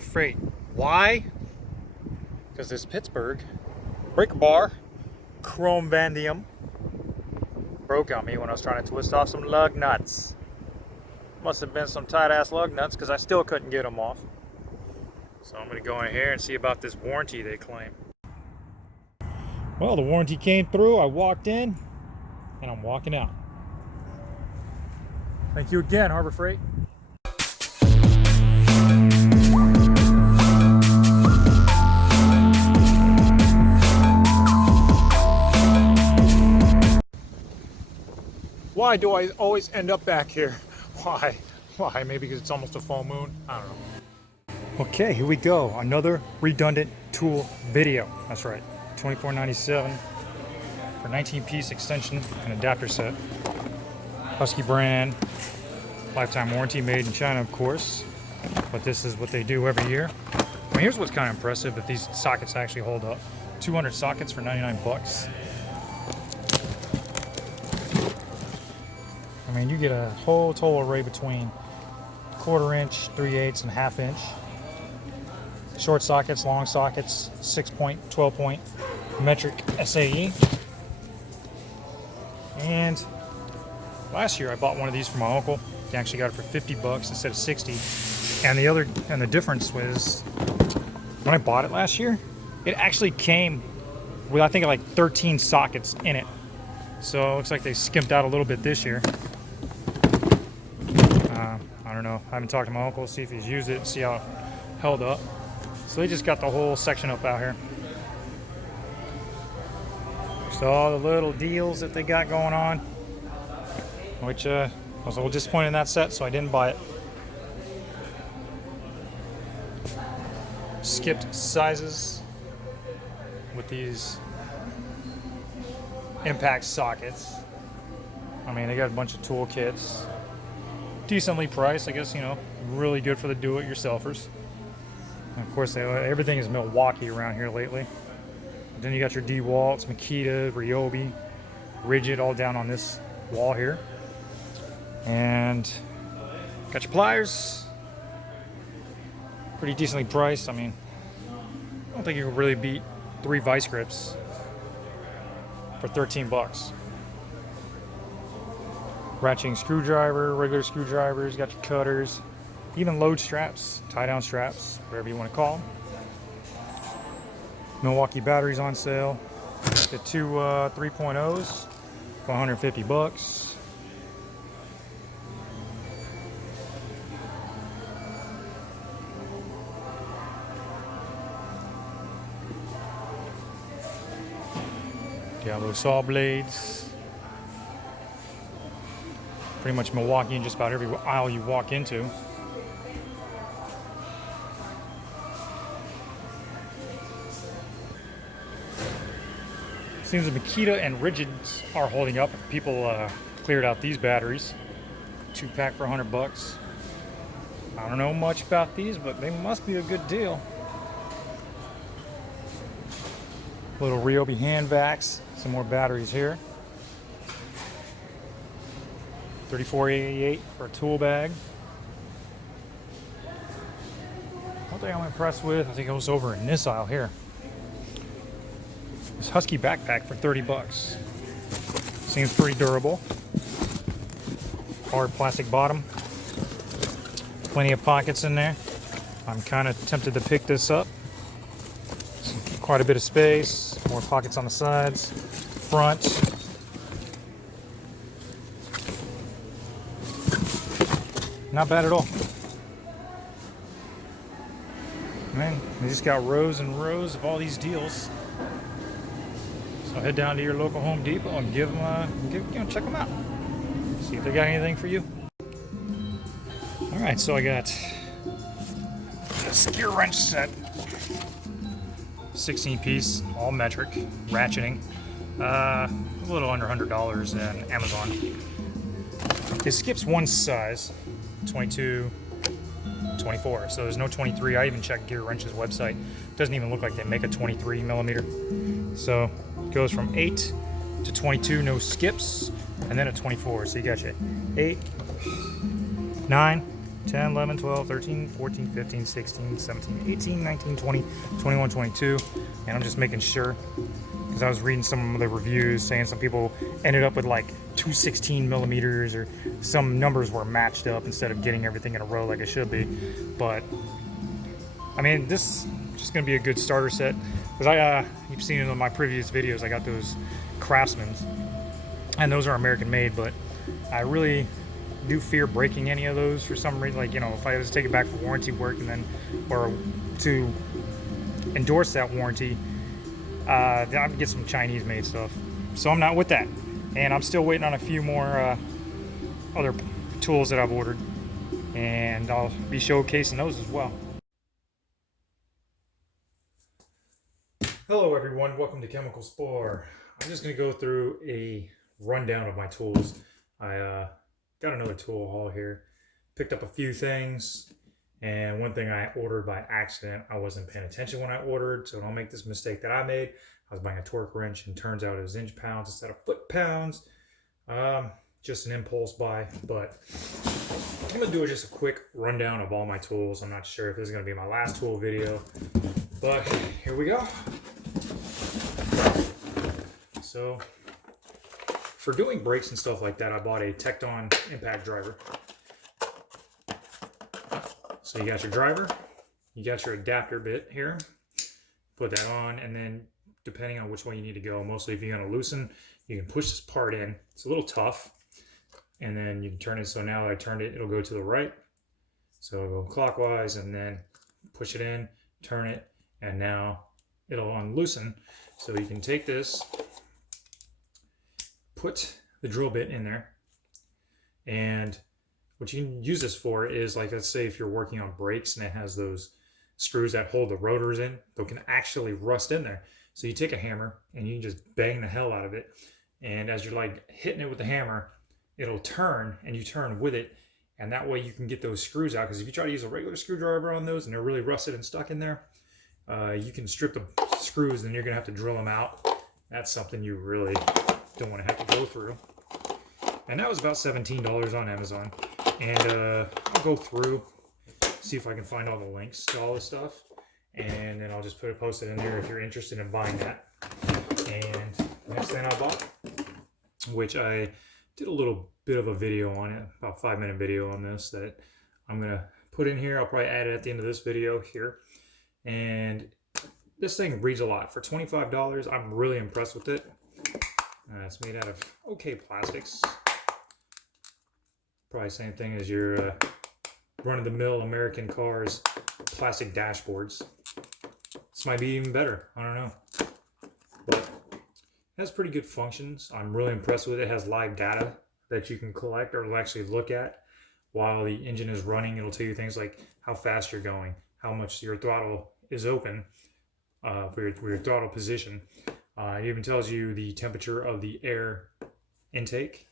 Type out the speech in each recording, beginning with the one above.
Freight. Why? Because this Pittsburgh brake bar, chrome vanadium, broke on me when I was trying to twist off some lug nuts. Must have been some tight ass lug nuts because I still couldn't get them off. So I'm going to go in here and see about this warranty they claim. Well, the warranty came through. I walked in and I'm walking out. Thank you again, Harbor Freight. Why do I always end up back here? Why? Why? Maybe because it's almost a full moon? I don't know. Okay, here we go. Another redundant tool video. That's right. $24.97 for 19-piece extension and adapter set. Husky brand. Lifetime warranty, made in China, of course. But this is what they do every year. I mean, here's what's kind of impressive, if these sockets actually hold up. 200 sockets for 99 bucks. I mean, you get a whole total array between 1/4 inch, 3/8, and 1/2 inch. Short sockets, long sockets, 6-point, 12-point, metric SAE. And last year I bought one of these for my uncle. He actually got it for 50 bucks instead of 60. And the difference was, when I bought it last year, it actually came with, I think, like 13 sockets in it. So it looks like they skimped out a little bit this year. I don't know. I haven't talked to my uncle to see if he's used it, see how it held up. So they just got the whole section up out here. So all the little deals that they got going on, which I was a little disappointed in that set, so I didn't buy it. Skipped sizes with these impact sockets. I mean, they got a bunch of tool kits. Decently priced, I guess, you know, really good for the do-it-yourselfers. And of course, everything is Milwaukee around here lately. But then you got your DeWalt's, Makita, Ryobi, Rigid, all down on this wall here. And got your pliers. Pretty decently priced. I mean, I don't think you can really beat 3 vice grips for 13 bucks. Ratcheting screwdriver, regular screwdrivers, got your cutters, even load straps, tie down straps, whatever you want to call them. Milwaukee batteries on sale. Get 2 3.0s for 150 bucks. Diablo saw blades. Pretty much Milwaukee in just about every aisle you walk into. Seems the Makita and Rigids are holding up. People cleared out these batteries. 2-pack for 100 bucks. I don't know much about these, but they must be a good deal. Little Ryobi hand vacs. Some more batteries here. $34.88 for a tool bag. One thing I'm impressed with, I think it was over in this aisle here. This Husky backpack for 30 bucks. Seems pretty durable. Hard plastic bottom. Plenty of pockets in there. I'm kind of tempted to pick this up. Quite a bit of space. More pockets on the sides. Front. Not bad at all. Man, they just got rows and rows of all these deals. So head down to your local Home Depot and give them, check them out. See if they got anything for you. All right, so I got this gear wrench set, 16-piece, all metric, ratcheting, a little under $100 in Amazon. It skips one size. 22, 24, so there's no 23. I even checked Gear Wrench's website. Doesn't even look like they make a 23 millimeter. So it goes from 8 to 22, no skips, and then a 24. So you got your 8, 9, 10, 11, 12, 13, 14, 15, 16, 17, 18, 19, 20, 21, 22. And I'm just making sure, because I was reading some of the reviews saying some people ended up with like 216 millimeters, or some numbers were matched up instead of getting everything in a row like it should be. But I mean, this is just gonna be a good starter set, because you've seen it in my previous videos, I got those Craftsman's, and those are American made, but I really do fear breaking any of those for some reason. Like, you know, if I was to take it back for warranty work and then, or to endorse that warranty, then I'd get some Chinese made stuff. So I'm not with that. And I'm still waiting on a few more other tools that I've ordered, and I'll be showcasing those as well. Hello everyone, welcome to Chemical Spore. I'm just going to go through a rundown of my tools. I got another tool haul here. Picked up a few things, and one thing I ordered by accident. I wasn't paying attention when I ordered, so don't make this mistake that I made. I was buying a torque wrench, and turns out it was inch pounds instead of foot pounds. Just an impulse buy, but I'm going to do just a quick rundown of all my tools. I'm not sure if this is going to be my last tool video, but here we go. So for doing brakes and stuff like that, I bought a Tekton impact driver. So you got your driver, you got your adapter bit here, put that on, and then depending on which way you need to go, mostly if you're going to loosen, you can push this part in. It's a little tough, and then you can turn it. So now that I turned it, it'll go to the right. So it'll go clockwise, and then push it in, turn it, and now it'll unloosen. So you can take this, put the drill bit in there, and what you can use this for is, like, let's say if you're working on brakes and it has those screws that hold the rotors in, they can actually rust in there. So you take a hammer and you can just bang the hell out of it, and as you're like hitting it with the hammer, it'll turn, and you turn with it, and that way you can get those screws out. Because if you try to use a regular screwdriver on those and they're really rusted and stuck in there, you can strip the screws and you're gonna have to drill them out. That's something you really don't want to have to go through. And that was about $17 on Amazon. And I'll go through, see if I can find all the links to all this stuff, and then I'll just post it in there if you're interested in buying that. And next thing I bought, which I did a little bit of a video on it, about a 5-minute video on this that I'm gonna put in here. I'll probably add it at the end of this video here. And this thing reads a lot. For $25, I'm really impressed with it. It's made out of okay plastics. Probably same thing as your run-of-the-mill American cars plastic dashboards. This might be even better. I don't know. But it has pretty good functions. I'm really impressed with it. It has live data that you can collect or actually look at while the engine is running. It'll tell you things like how fast you're going, how much your throttle is open for your throttle position. It even tells you the temperature of the air intake,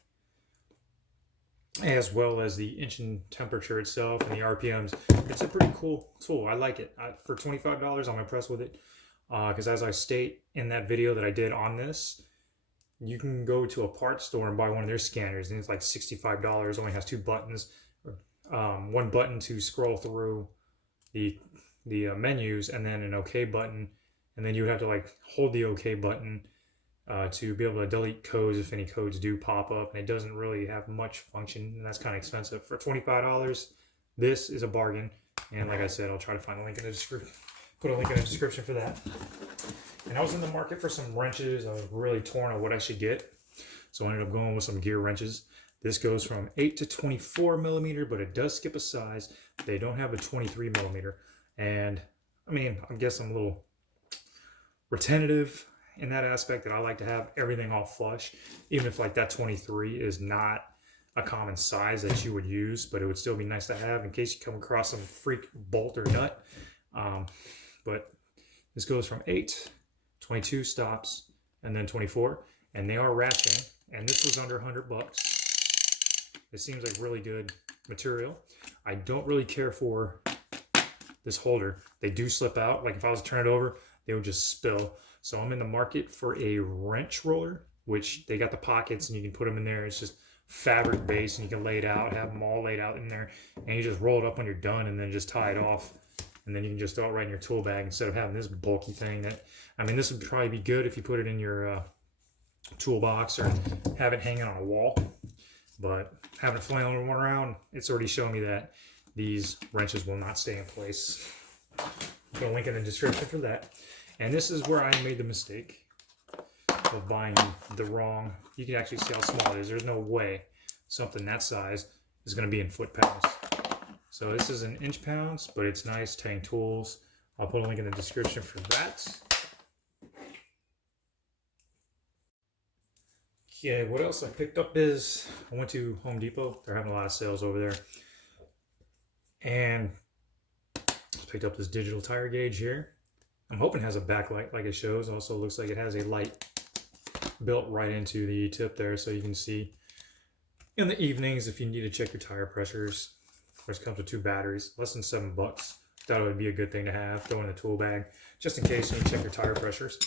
as well as the engine temperature itself and the RPMs. It's a pretty cool tool. I like it. For $25, I'm impressed with it. Because as I state in that video that I did on this, you can go to a parts store and buy one of their scanners, and it's like $65. Only has 2 buttons, one button to scroll through the menus, and then an OK button. And then you would have to like hold the OK button to be able to delete codes if any codes do pop up. And it doesn't really have much function, and that's kind of expensive. For $25, this is a bargain. And like I said, I'll try to find a link in the description. Put a link in the description for that. And I was in the market for some wrenches. I was really torn on what I should get, so I ended up going with some gear wrenches. This goes from 8 to 24 millimeter, but it does skip a size. They don't have a 23 millimeter. And I mean, I guess I'm a little retentive in that aspect, that I like to have everything all flush, even if like that 23 is not a common size that you would use, but it would still be nice to have in case you come across some freak bolt or nut. But this goes from 8, 22 stops, and then 24, and they are ratcheting, and this was under $100. It seems like really good material. I don't really care for this holder. They do slip out. Like if I was to turn it over, they would just spill. So I'm in the market for a wrench roller, which they got the pockets and you can put them in there. It's just fabric base, and you can lay it out, have them all laid out in there, and you just roll it up when you're done, and then just tie it off, and then you can just throw it right in your tool bag instead of having this bulky thing. That, I mean, this would probably be good if you put it in your toolbox or have it hanging on a wall, but having it flailing one around, it's already shown me that these wrenches will not stay in place. Put a link in the description for that. And this is where I made the mistake of buying the wrong. You can actually see how small it is. There's no way something that size is going to be in foot-pounds. So this is in inch-pounds, but it's nice. Teng tools. I'll put a link in the description for that. Okay, what else I picked up is I went to Home Depot. They're having a lot of sales over there. And picked up this digital tire gauge here. I'm hoping it has a backlight like it shows. Also looks like it has a light built right into the tip there, so you can see in the evenings if you need to check your tire pressures. Of course, it comes with 2 batteries, less than $7. Thought it would be a good thing to have, throw in the tool bag, just in case you need to check your tire pressures.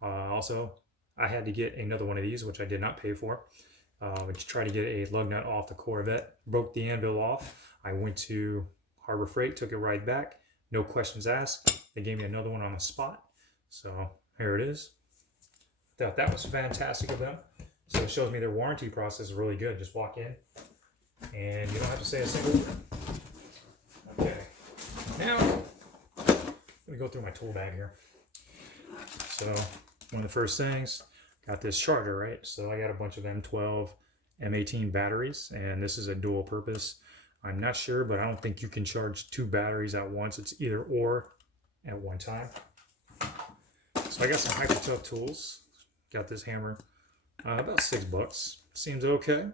Also, I had to get another one of these, which I did not pay for. To try to get a lug nut off the Corvette. Broke the anvil off. I went to Harbor Freight, took it right back. No questions asked. They gave me another one on the spot. So here it is. Thought that was fantastic of them. So it shows me their warranty process is really good. Just walk in and you don't have to say a single word. Okay. Now, let me go through my tool bag here. So one of the first things, got this charger, right? So I got a bunch of M12, M18 batteries, and this is a dual purpose. I'm not sure, but I don't think you can charge 2 batteries at once. It's either or at one time. So I got some Hyper Tough tools. Got this hammer, about $6. Seems okay.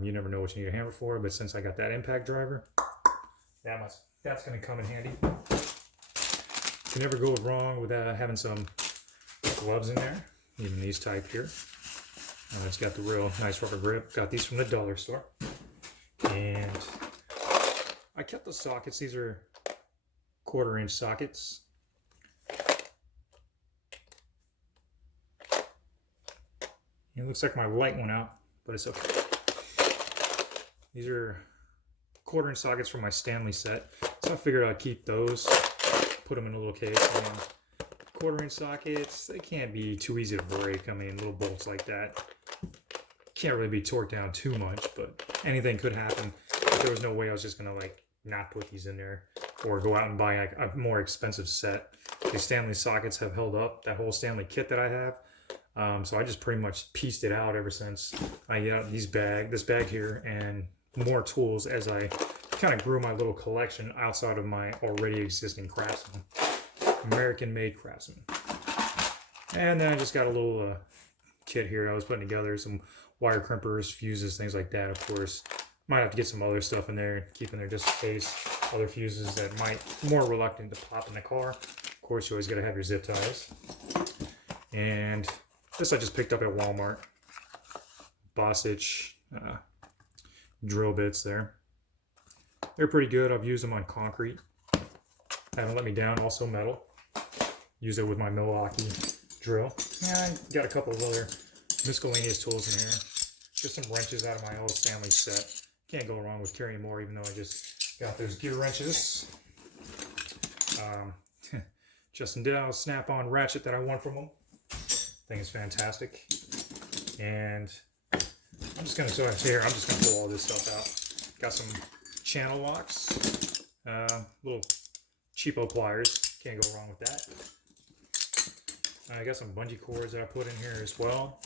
You never know what you need a hammer for, but since I got that impact driver, that's going to come in handy. You can never go wrong with having some gloves in there, even these type here. It's got the real nice rubber grip. Got these from the dollar store. And I kept the sockets. These are 1/4-inch sockets. It looks like my light went out, but it's okay. These are 1/4-inch sockets from my Stanley set. So I figured I'd keep those, put them in a little case. And 1/4-inch sockets, they can't be too easy to break. I mean, little bolts like that can't really be torqued down too much, but anything could happen. But there was no way I was just gonna like not put these in there or go out and buy like a more expensive set. These Stanley sockets have held up, that whole Stanley kit that I have. So I just pretty much pieced it out ever since I got this bag here, and more tools as I kind of grew my little collection outside of my already existing Craftsman, American-made Craftsman. And then I just got a little kit here I was putting together, some wire crimpers, fuses, things like that. Of course, might have to get some other stuff in there, keep in there just in case. Other fuses that might more reluctant to pop in the car. Of course, you always got to have your zip ties. And this I just picked up at Walmart. Bossich drill bits there. They're pretty good. I've used them on concrete. Haven't let me down. Also metal. Use it with my Milwaukee drill. And I got a couple of other miscellaneous tools in here. Just some wrenches out of my old Stanley set. Can't go wrong with carrying more, even though I just got those gear wrenches. Justin Dow snap-on ratchet that I won from them. Thing is fantastic. And I'm just gonna pull all this stuff out. Got some channel locks, little cheapo pliers. Can't go wrong with that. I got some bungee cords that I put in here as well,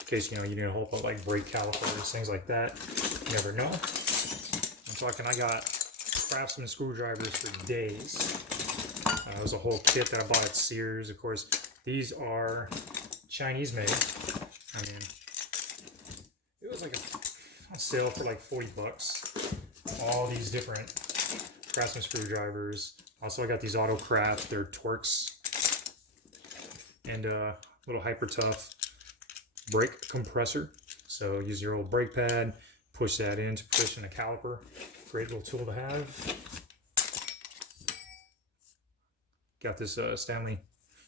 in case you need to hold up like brake calipers, things like that. You never know. I'm talking. I got Craftsman screwdrivers for days. It was a whole kit that I bought at Sears. Of course, these are Chinese made. I mean, it was like a sale for like $40. All these different Craftsman screwdrivers. Also, I got these Autocraft. They're Torx. And a little Hyper Tough brake compressor. So use your old brake pad, push that in to position a caliper. Great little tool to have. Got this Stanley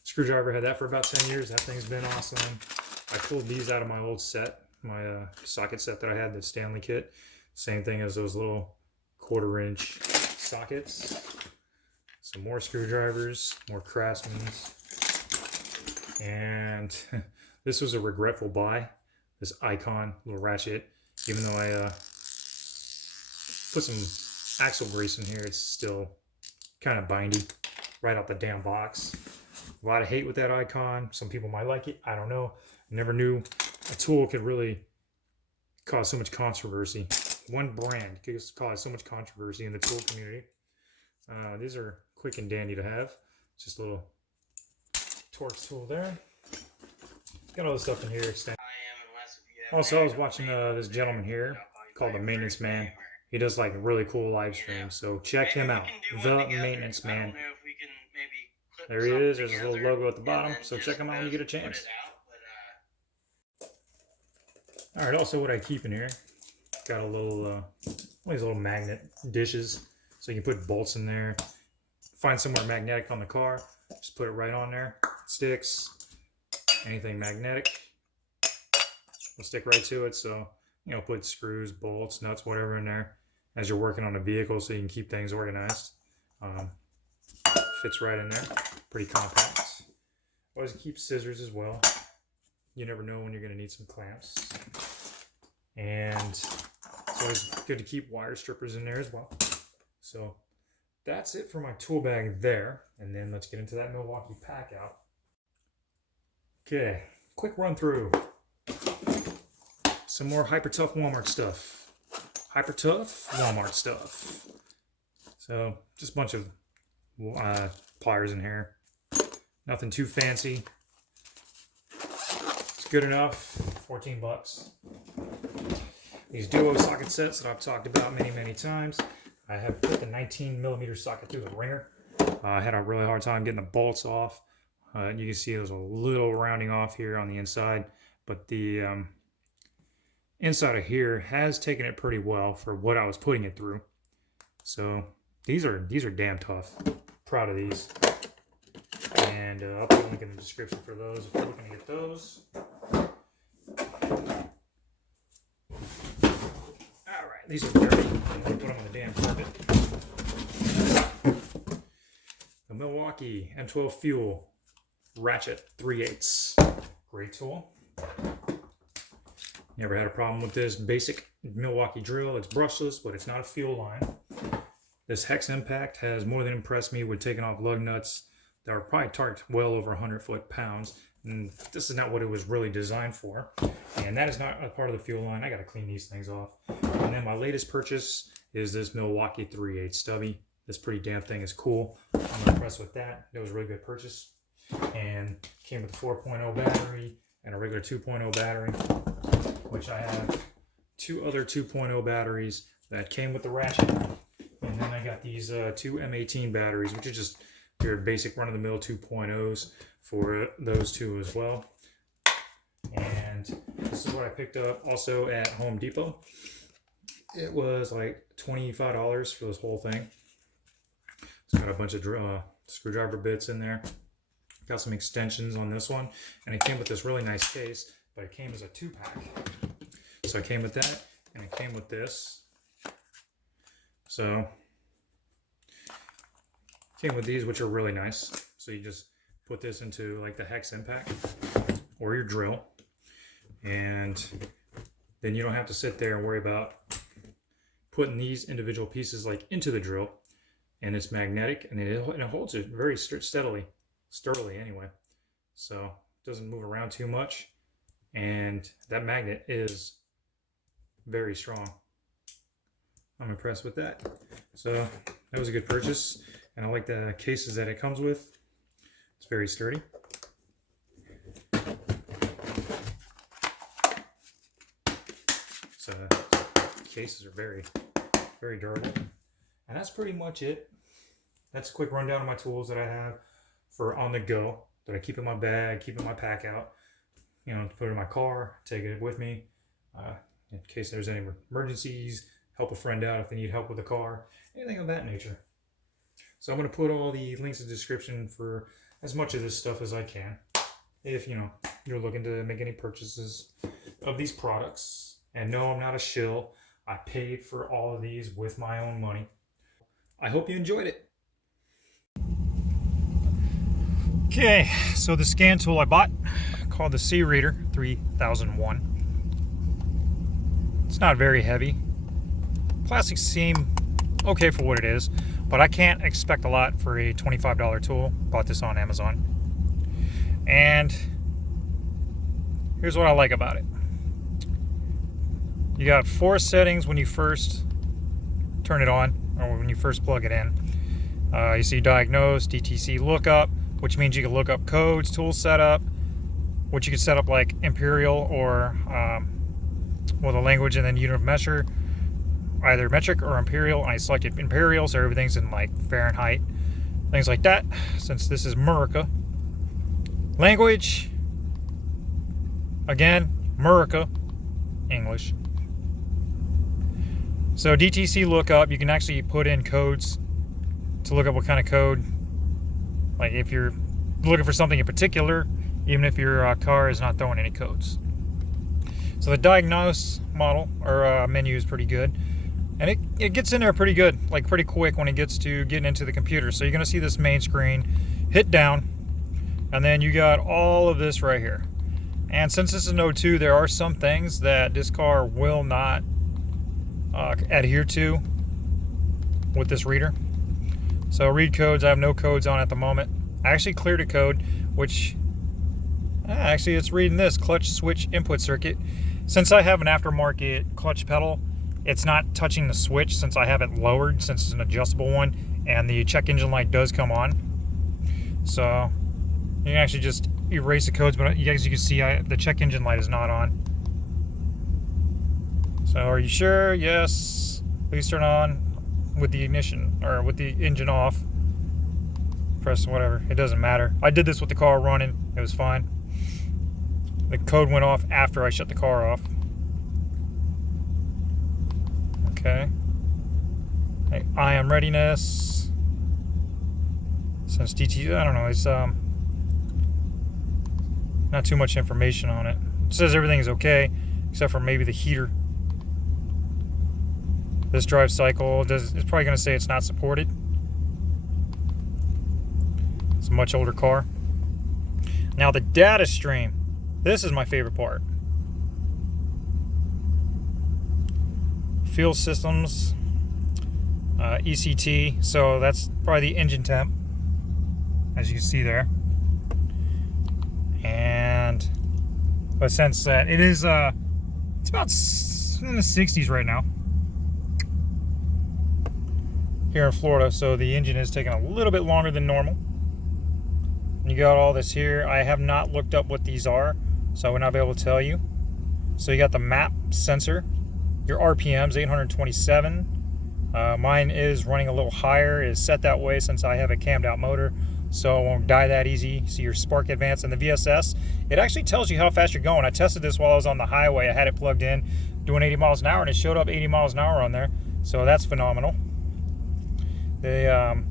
screwdriver. Had that for about 10 years. That thing's been awesome. I pulled these out of my old set. my socket set that I had, the Stanley kit. Same thing as those little 1/4-inch sockets. Some more screwdrivers, more Craftsman's. And this was a regretful buy. This Icon little ratchet. Even though I put some axle grease in here, it's still kind of bindy right out the damn box. A lot of hate with that Icon. Some people might like it. I don't know. I never knew a tool could really cause so much controversy. One brand could cause so much controversy in the tool community. These are quick and dandy to have. Just a little Torx tool there. Got all this stuff in here. Also, I was watching this gentleman here called the Maintenance Man. He does like really cool live streams, so check him out. The Maintenance Man. There he is. There's a little logo at the bottom, so check him out when you get a chance. All right. Also, what I keep in here, got a little these little magnet dishes, so you can put bolts in there. Find somewhere magnetic on the car, just put it right on there. It sticks. Anything magnetic will stick right to it. So, you know, put screws, bolts, nuts, whatever in there as you're working on a vehicle so you can keep things organized. Fits right in there. Pretty compact. Always keep scissors as well. You never know when you're going to need some clamps. And it's always good to keep wire strippers in there as well. So that's it for my tool bag there. And then let's get into that Milwaukee pack out. Okay, quick run through. Some more Hyper Tough Walmart stuff. Hyper Tough Walmart stuff. So just a bunch of pliers in here. Nothing too fancy. It's good enough. 14 bucks. These duo socket sets that I've talked about many times. I have put the 19mm socket through the ringer. I had a really hard time getting the bolts off. You can see there's a little rounding off here on the inside, but the inside of here has taken it pretty well for what I was putting it through. So these are damn tough. Proud of these. And I'll put a link in the description for those if you're looking to get those. Alright, these are dirty. I'm going to put them on the damn carpet. The Milwaukee M12 Fuel Ratchet 3/8. Great tool. Never had a problem with this basic Milwaukee drill. It's brushless, but it's not a fuel line. This hex impact has more than impressed me with taking off lug nuts that are probably torqued well over 100 foot-pounds. And this is not what it was really designed for. And that is not a part of the fuel line. I got to clean these things off. And then my latest purchase is this Milwaukee 3/8 stubby. This pretty damn thing is cool. I'm impressed with that. It was a really good purchase. And came with a 4.0 battery and a regular 2.0 battery, which I have 2 other 2.0 batteries that came with the Ratchet. And then I got these 2 M18 batteries, which are just your basic run-of-the-mill 2.0s for those 2 as well. And this is what I picked up also at Home Depot. It was like $25 for this whole thing. It's got a bunch of screwdriver bits in there. Got some extensions on this one, and it came with this really nice case, but it came as a 2-pack. So I came with that, and it came with this. So came with these, which are really nice. So you just put this into like the hex impact or your drill, and then you don't have to sit there and worry about putting these individual pieces like into the drill. And it's magnetic, and it holds it very sturdily anyway, so it doesn't move around too much, and that magnet is very strong. I'm impressed with that. So that was a good purchase, and I like the cases that it comes with. It's very sturdy. So the cases are very durable. And that's pretty much it. That's a quick rundown of my tools that I have for on the go, that I keep in my bag, keep in my pack out, you know, to put it in my car, take it with me, in case there's any emergencies, help a friend out if they need help with the car, anything of that nature. So I'm going to put all the links in the description for as much of this stuff as I can. if you're looking to make any purchases of these products. And no, I'm not a shill. I paid for all of these with my own money. I hope you enjoyed it. Okay, so the scan tool I bought, called the Creader 3001. It's not very heavy. Plastics seem okay for what it is, but I can't expect a lot for a $25 tool. Bought this on Amazon. And here's what I like about it. You got 4 settings when you first turn it on, or when you first plug it in. You see diagnose, DTC lookup, which means you can look up codes, tool setup, which you can set up like imperial or the language and then unit of measure, either metric or imperial. I selected imperial, so everything's in like Fahrenheit, things like that, since this is America. Language, again, America, English. So DTC lookup, you can actually put in codes to look up what kind of code, like if you're looking for something in particular, even if your car is not throwing any codes. So the diagnose model or menu is pretty good, and it gets in there pretty good, like pretty quick when it gets to getting into the computer. So you're gonna see this main screen, hit down, and then you got all of this right here. And since this is an O2, there are some things that this car will not adhere to with this reader. So read codes, I have no codes on at the moment. I actually cleared a code, which actually it's reading this clutch switch input circuit. Since I have an aftermarket clutch pedal, it's not touching the switch since I have it lowered, since it's an adjustable one, and the check engine light does come on. So you can actually just erase the codes, but as you can see, the check engine light is not on. So are you sure? Yes. Please turn on with the ignition, or with the engine off. Press whatever, it doesn't matter. I did this with the car running, it was fine. The code went off after I shut the car off. Okay. Hey, I am readiness. Since DT, I don't know, it's not too much information on it. It says everything is okay, except for maybe the heater. This drive cycle it's probably going to say it's not supported. It's a much older car. Now the data stream. This is my favorite part. Fuel systems, ECT. So that's probably the engine temp, as you can see there. And but since that it is, it's about in the 60s right now here in Florida, so the engine is taking a little bit longer than normal. You got all this here. I have not looked up what these are, so I would not be able to tell you. So you got the map sensor, your RPMs 827. Mine is running a little higher, is set that way since I have a cammed out motor, so it won't die that easy. See your spark advance, and the VSS, it actually tells you how fast you're going. I tested this while I was on the highway. I had it plugged in doing 80 miles an hour, and it showed up 80 miles an hour on there, so that's phenomenal. The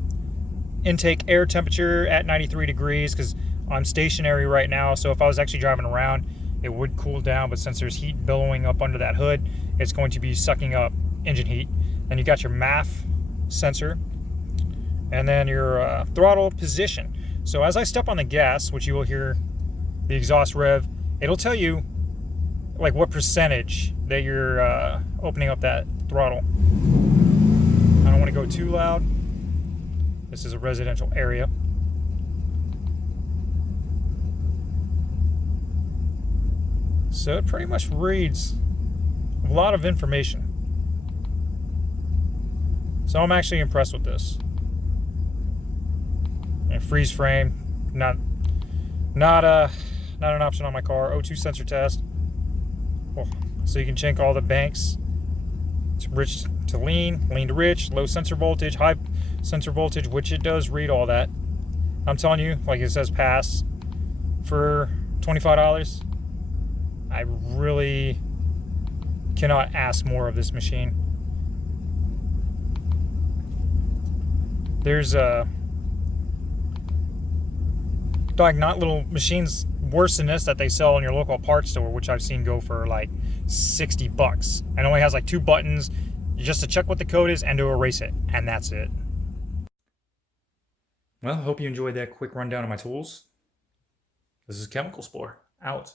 intake air temperature at 93 degrees, because I'm stationary right now, so if I was actually driving around it would cool down, but since there's heat billowing up under that hood, it's going to be sucking up engine heat. Then you got your MAF sensor, and then your throttle position. So as I step on the gas, which you will hear the exhaust rev, it'll tell you like what percentage that you're opening up that throttle. I don't want to go too loud. This is a residential area. So it pretty much reads a lot of information. So I'm actually impressed with this. And freeze frame, not an option on my car. O2 sensor test. Oh, so you can check all the banks. It's rich to lean, lean to rich, low sensor voltage, high sensor voltage, which it does read all that. I'm telling you, like it says pass for $25. I really cannot ask more of this machine. There's little machines worse than this that they sell in your local parts store, which I've seen go for like 60 bucks, and only has like 2 buttons just to check what the code is and to erase it, and that's it. Well, I hope you enjoyed that quick rundown of my tools. This is Chemical Spore, out.